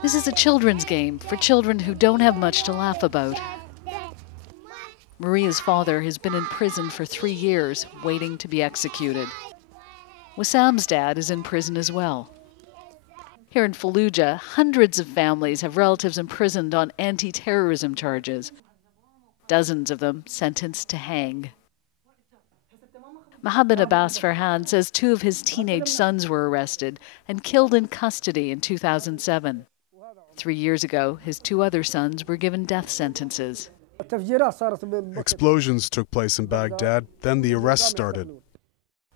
This is a children's game for children who don't have much to laugh about. Maria's father has been in prison for 3 years, waiting to be executed. Wissam's dad is in prison as well. Here in Fallujah, hundreds of families have relatives imprisoned on anti-terrorism charges. Dozens of them sentenced to hang. Mohammed Abbas Farhan says 2 of his teenage sons were arrested and killed in custody in 2007. 3 years ago, his 2 other sons were given death sentences. Explosions took place in Baghdad, then the arrests started.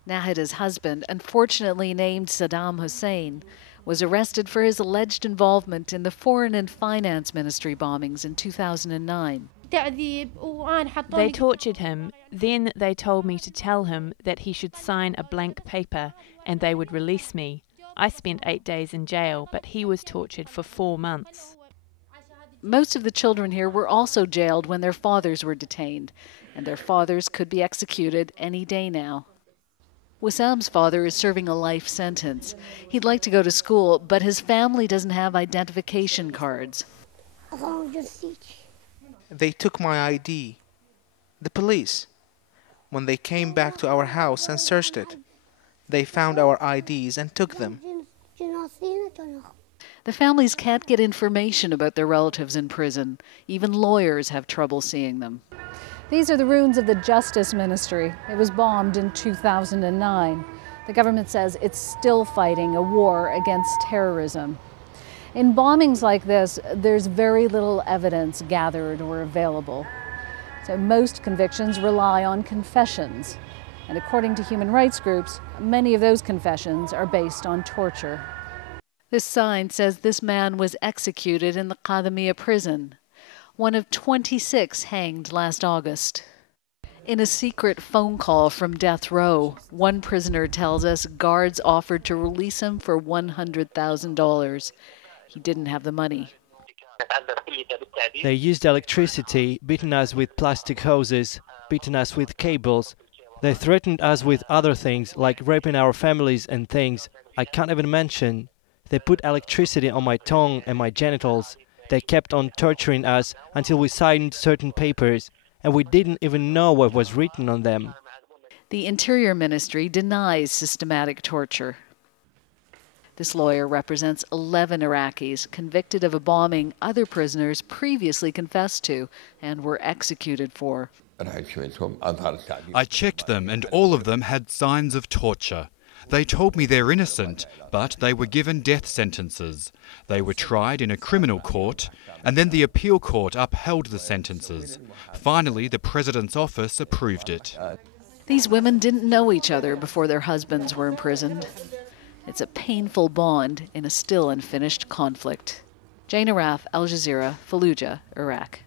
Nahida's husband, unfortunately named Saddam Hussein, was arrested for his alleged involvement in the Foreign and Finance Ministry bombings in 2009. They tortured him, then they told me to tell him that he should sign a blank paper and they would release me. I spent 8 days in jail, but he was tortured for 4 months. Most of the children here were also jailed when their fathers were detained, and their fathers could be executed any day now. Wissam's father is serving a life sentence. He'd like to go to school, but his family doesn't have identification cards. They took my ID. The police. When they came back to our house and searched it, they found our IDs and took them. The families can't get information about their relatives in prison. Even lawyers have trouble seeing them. These are the ruins of the Justice Ministry. It was bombed in 2009. The government says it's still fighting a war against terrorism. In bombings like this, there's very little evidence gathered or available. So most convictions rely on confessions. And according to human rights groups, many of those confessions are based on torture. This sign says this man was executed in the Qadamiyya prison, one of 26 hanged last August. In a secret phone call from death row, one prisoner tells us guards offered to release him for $100,000. He didn't have the money. They used electricity, beaten us with plastic hoses, beaten us with cables. They threatened us with other things, like raping our families and things I can't even mention. They put electricity on my tongue and my genitals. They kept on torturing us until we signed certain papers, and we didn't even know what was written on them. The Interior Ministry denies systematic torture. This lawyer represents 11 Iraqis convicted of a bombing other prisoners previously confessed to and were executed for. I checked them and all of them had signs of torture. They told me they're innocent, but they were given death sentences. They were tried in a criminal court, and then the appeal court upheld the sentences. Finally, the President's office approved it. These women didn't know each other before their husbands were imprisoned. It's a painful bond in a still unfinished conflict. Jane Arraf, Al Jazeera, Fallujah, Iraq.